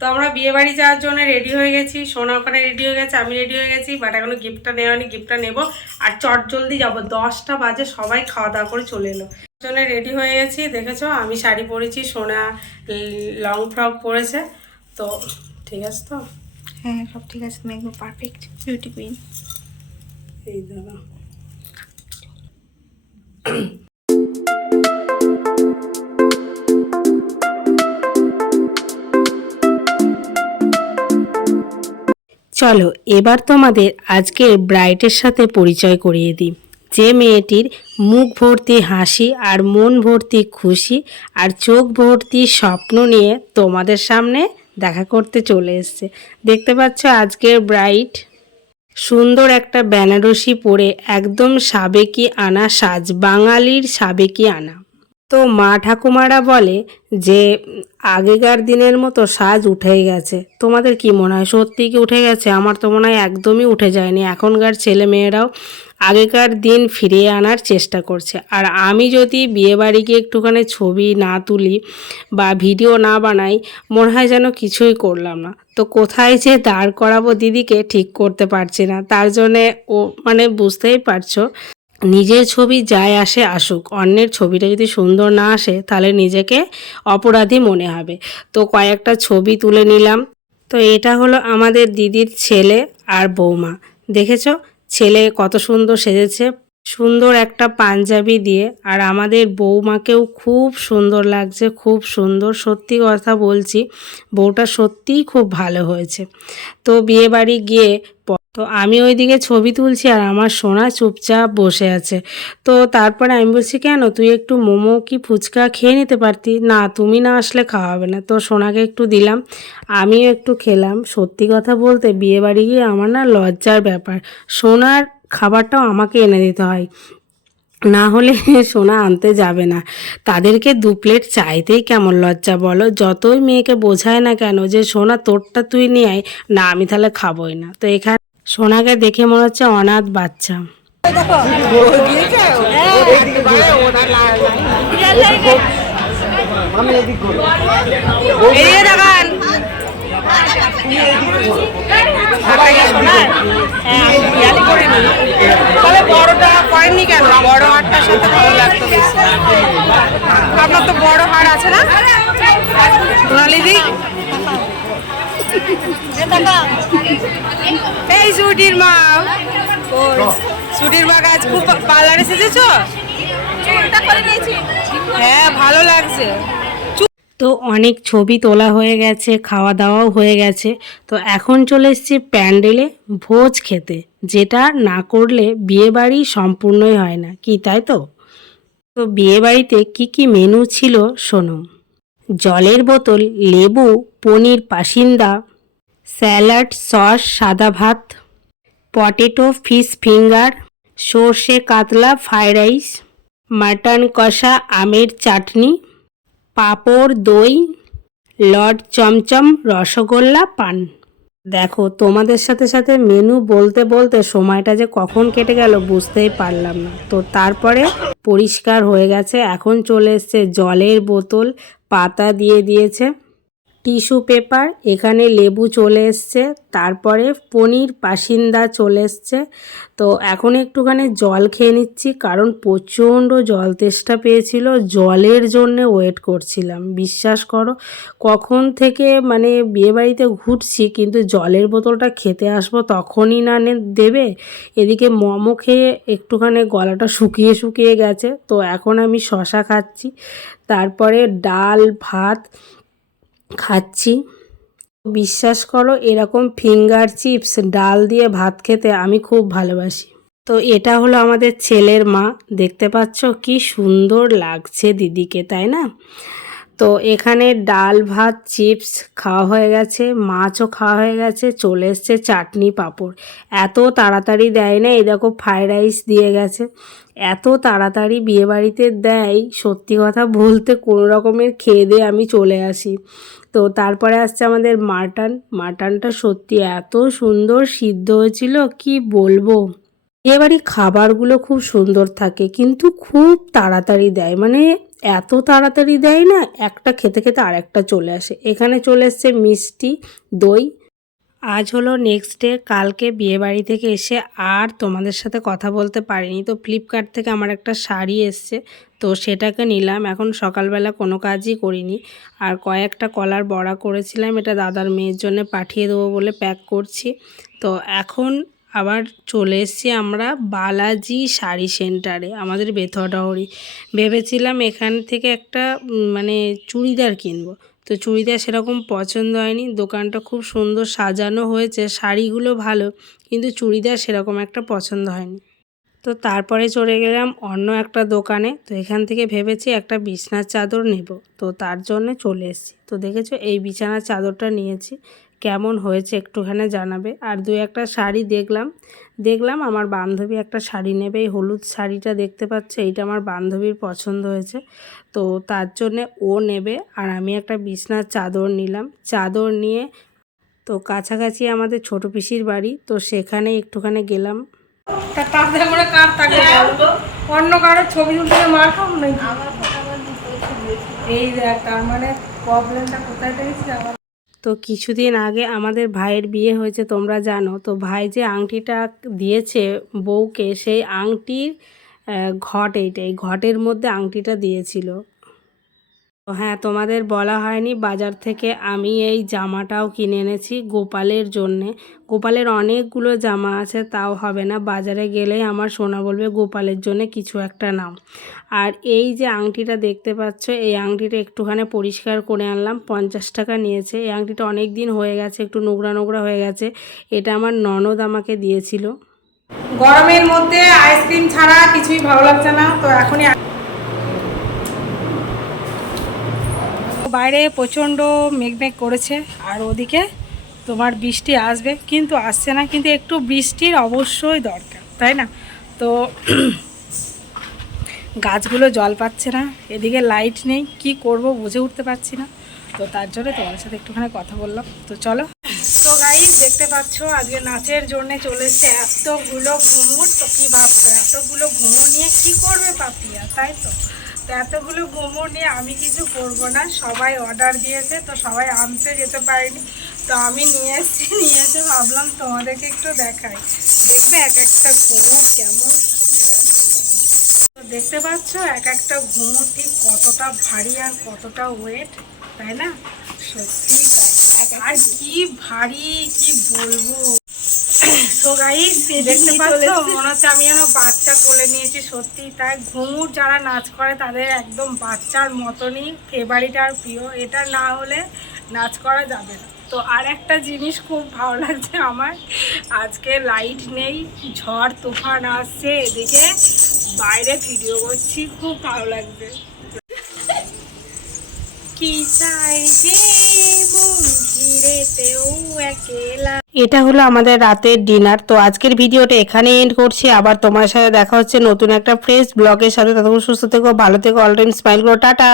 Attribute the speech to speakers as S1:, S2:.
S1: তো আমরা বিয়ে বাড়ি যাওয়ার জন্য রেডি হয়ে গেছি। সোনা ওখানে রেডি হয়ে গেছে আমি রেডি হয়ে গেছি বাট এখনও গিফটটা নেওয়া নি গিফটটা নেব। আর চট জলদি যাব দশটা বাজে সবাই খাওয়া দাওয়া করে চলে এলো। জন্য রেডি হয়ে গেছি দেখেছ? আমি শাড়ি পরেছি সোনা লং ফ্রক পরেছে। তো ঠিক আছে তো?
S2: হ্যাঁ সব ঠিক আছে তুমি একদম পারফেক্ট বিউটি কুইন
S1: এই দাদা। চলো, এবার তোমাদের আজকের ব্রাইটের সাথে পরিচয় করিয়ে দিই। যে মেয়েটির মুখ ভর্তি হাসি আর মন ভর্তি খুশি আর চোখ ভর্তি স্বপ্ন নিয়ে তোমাদের সামনে দেখা করতে চলে এসছে। দেখতে পাচ্ছ আজকের ব্রাইট সুন্দর একটা বেনারসি পরে একদম সাবেকি আনা সাজ, বাঙালির সাবেকি আনা। তো মা ঠাকুমারা বলে যে, আগেকার দিনের মতো সাজ উঠে গেছে। তোমাদের কি মনে হয়? সত্যি কি উঠে গেছে? আমার তো মনে হয় একদমই উঠে যায়নি। এখনকার ছেলে মেয়েরাও আগেকার দিন ফিরিয়ে আনার চেষ্টা করছে। আর আমি যদি বিয়েবাড়ি গিয়ে একটুখানি ছবি না তুলি বা ভিডিও না বানাই, মনে হয় যেন কিছুই করলাম না। তো কোথায় যে দাঁড় করাবো দিদিকে ঠিক করতে পারছি না। তার জন্যে ও মানে বুঝতেই পারছ নিজের ছবি যায় আসে আসুক, অন্যের ছবিটা যদি সুন্দর না আসে, তাহলে নিজেকে অপরাধী মনে হবে। তো কয়েকটা ছবি তুলে নিলাম। তো এটা হলো আমাদের দিদির ছেলে আর বৌমা। দেখেছ? ছেলে কত সুন্দর সেজেছে। সুন্দর একটা পাঞ্জাবি দিয়ে। আর আমাদের বৌমাকেও খুব সুন্দর লাগছে, খুব সুন্দর। সত্যি কথা বলছি, বউটা সত্যিই খুব ভালো হয়েছে। তো বিয়েবাড়ি গিয়ে তো আমি ওইদিকে ছবি তুলছি আর আমার সোনা চুপচাপ বসে আছে। তো তারপরে আমি বলছি, কেন? তুই একটু মোমো কি ফুচকা খেয়ে নিতে পারতি? না, তুমি না আসলে খাওয়াবে না। তো সোনাকে একটু দিলাম, আমিও একটু খেলাম। সত্যি কথা বলতে বিয়ে বাড়ি গিয়ে আমার না লজ্জার ব্যাপার। সোনার খাবারটাও আমাকে এনে দিতে হয়। না হলে সোনা আনতে যাবে না। তাদেরকে দু প্লেট চাইতেই কেমন লজ্জা বলো? যতই মেয়েকে বোঝায় না কেন যে, সোনা তোরটা তুই নিয়ে আয়, না, আমি তাহলে খাবোই না। তো এখানে সোনাকে দেখে মনে হচ্ছে অনাথ বাচ্চা। বড়টা করেননি কেন? বড় আপনার তো বড় হাট আছে না? সোনালিদি? এই সুটির মা? সুটির মা গাছ খুব পার্লারে সেজেছো? হ্যাঁ ভালো লাগছে। তো অনেক ছবি তোলা হয়ে গেছে খাওয়া দাওয়াও হয়ে গেছে। তো এখন চলে এসেছি প্যান্ডেলে ভোজ খেতে যেটা না করলে বিয়ে বাড়ি সম্পূর্ণই হয় না। কি তাই তো? তো বিয়ে বাড়িতে কী কী মেনু ছিল শোনো? জলের বোতল লেবু পনির পাসিন্দা স্যালাড, সস, সাদা ভাত, পটেটো, ফিশ ফিঙ্গার, সর্ষে কাতলা, ফ্রাইড রাইস, মাটন কষা, আমের চাটনি, পাঁপড়, দই লড চমচম, রসগোল্লা, পান। দেখো, তোমাদের সাথে সাথে মেনু বলতে বলতে সময়টা যে কখন কেটে গেল বুঝতেই পারলাম না। তো তারপরে পরিষ্কার হয়ে গেছে, এখন চলে এসছে জলের বোতল, পাতা দিয়ে দিয়েছে। টিস্যু পেপার, এখানে লেবু চলে এসছে, তারপরে পনির পাসিন্দা চলে এসছে। তো এখন একটুখানি জল খেয়ে নিচ্ছি, কারণ প্রচণ্ড জল তেষ্টা পেয়েছিল, জলের জন্যে ওয়েট করছিলাম। বিশ্বাস করো, কখন থেকে মানে বিয়েবাড়িতে ঘুরছি, কিন্তু জলের বোতলটা খেতে আসব তখনই না দেবে। এদিকে মোমো খেয়ে একটুখানি গলাটা শুকিয়ে শুকিয়ে গেছে, তো এখন আমি শশা খাচ্ছি। তারপরে ডাল, ভাত খাচ্ছি। বিশ্বাস করো, এরকম ফিঙ্গার চিপস ডাল দিয়ে ভাত খেতে আমি খুব ভালোবাসি। তো এটা হলো আমাদের ছেলের মা। দেখতে পাচ্ছ কি সুন্দর লাগছে দিদিকে, তাই না? তো এখানে ডাল, ভাত, চিপস খাওয়া হয়ে গেছে, মাছও খাওয়া হয়ে গেছে, চলে এসছে চাটনি পাঁপড়। এত তাড়াতাড়ি দেয় না, এই দেখো ফ্রাইড রাইস দিয়ে গেছে। এত তাড়াতাড়ি বিয়েবাড়িতে দেয়, সত্যি কথা বলতে কোনো রকমের খেয়ে দিয়ে আমি চলে আসি। তো তারপরে আসছে আমাদের মাটন। মাটনটা সত্যি এত সুন্দর সিদ্ধ হয়েছিল, কি বলব? এবারে খাবারগুলো খুব সুন্দর থাকে, কিন্তু খুব তাড়াতাড়ি দেয়। মানে এত তাড়াতাড়ি দেয় না, একটা খেতে খেতে আর একটা চলে আসে। এখানে চলে এসছে মিষ্টি, দই। আজ হলো নেক্সট ডে কালকে বিয়েবাড়ি থেকে এসে আর তোমাদের সাথে কথা বলতে পারিনি। তো ফ্লিপকার্ট থেকে আমার একটা শাড়ি এসছে, তো সেটাকে নিলাম। এখন সকালবেলা কোনো কাজই করিনি। আর কয়েকটা কলার বড়া করেছিলাম, এটা দাদার মেয়ের জন্য পাঠিয়ে দেবো বলে প্যাক করছি। তো এখন আবার চলে এসেছি আমরা বালাজি শাড়ি সেন্টারে, আমাদের বেথডহরি ভেবেছিলাম এখান থেকে একটা মানে চুড়িদার কিনবো। তো চুড়িদার সেরকম পছন্দ হয়নি, দোকানটা খুব সুন্দর সাজানো হয়েছে, শাড়িগুলো ভালো, কিন্তু চুড়িদার সেরকম একটা পছন্দ হয়নি। তো তারপরে চলে গেলাম অন্য একটা দোকানে, তো এখান থেকে ভেবেছি একটা বিছনার চাদর নেব। তো তার জন্য চলে এসেছি। তো দেখেছ এই বিছানার চাদরটা নিয়েছি কেমন হয়েছে একটুখানি জানাবে। আর দু একটা শাড়ি দেখলাম। দেখলাম আমার বান্ধবী একটা শাড়ি নেবে এই হলুদ শাড়িটা দেখতে পাচ্ছে এইটা আমার বান্ধবীর পছন্দ হয়েছে। তো তার জন্যে ও নেবে আর আমি একটা বিছনার চাদর নিলাম। চাদর নিয়ে তো কাছাকাছি আমাদের ছোট পিসির বাড়ি তো সেখানে একটুখানি গেলাম।
S3: তাকে বলো? অন্য কারও ছবি তুলতে মার খাম নাকি? এই দেখ তার মানে প্রবলেমটা কোথায় আবার
S1: তো কিছুদিন আগে আমাদের ভাইয়ের বিয়ে হয়েছে, তোমরা জানো। তো ভাই যে আংটিটা দিয়েছে বউকে, সেই আংটির ঘট এইটা, এই ঘটের মধ্যে আংটিটা দিয়েছিল। তো হ্যাঁ তোমাদের বলা হয়নি। বাজার থেকে আমি এই জামাটাও কিনে এনেছি গোপালের জন্যে। গোপালের অনেকগুলো জামা আছে, তাও হবে না। বাজারে গেলেই আমার সোনা বলবে গোপালের জন্য কিছু একটা নাম আর এই যে আংটিটা দেখতে পাচ্ছ, এই আংটিটা একটুখানি পরিষ্কার করে আনলাম, পঞ্চাশ টাকা নিয়েছে। এই আংটিটা অনেক দিন হয়ে গেছে, একটু নোংরা নোংরা হয়ে গেছে। এটা আমার ননদ আমাকে দিয়েছিল।
S3: গরমের মধ্যে আইসক্রিম ছাড়া কিছুই ভালো লাগছে না, তো এখনই বাইরে প্রচণ্ড মেঘমেঘ করেছে, আর ওদিকে তোমার বৃষ্টি আসবে, কিন্তু আসছে না, কিন্তু একটু বৃষ্টির অবশ্যই দরকার, তাই না? তো গাছগুলো জল পাচ্ছে না, এদিকে লাইট নেই, কি করব বুঝে উঠতে পারছি না, তো তার জন্য তোমার সাথে একটুখানি কথা বললাম, তো চলো। তো গাই দেখতে পাচ্ছ, আজকে নাচের জন্য চলে এতগুলো ঘুমুর, তো কি ভাবছ? এতগুলো ঘুমুর নিয়ে কি করবে পাপিয়া, তাই তো? তো এতগুলো ঘুমুর নিয়ে আমি কিছু করব না। সবাই অর্ডার দিয়েছে তো সবাই আনতে যেতে পারেনি। তো আমি নিয়ে এসেছি নিয়ে এসে ভাবলাম তোমাদেরকে একটু দেখাই। দেখবে এক একটা ঘুমুর কেমন তো দেখতে পাচ্ছ এক একটা ঘুমুর ঠিক কতটা ভারী আর কতটা ওয়েট তাই না? সত্যি আর কি ভারী কি বলব? তো গাইস দেখতে পাচ্ছ মনে হচ্ছে আমি যেন বাচ্চা কোলে নিয়েছি সত্যি। তাই ঘুমুর যারা নাচ করে তাদের একদম বাচ্চার মতনই ফেভারিট আর প্রিয়। এটা না হলে নাচ করা যাবে না। তো আর একটা জিনিস খুব ভালো লাগছে আমার আজকে লাইট নেই ঝড় তুফান আসছে এদিকে বাইরে ভিডিও করছি খুব ভালো লাগছে। কি চাই যে মন ঘিরেতেও একেলা
S1: এটা হলো আমাদের রাতের ডিনার তো আজকের ভিডিওটা এখানে এন্ড করছি। আবার তোমার সাথে দেখা হচ্ছে নতুন একটা ফ্রেশ ব্লগের সাথে। ততক্ষণ সুস্থ থেকো, ভালো থেকো অল টাইম স্মাইল করো। Ta ta!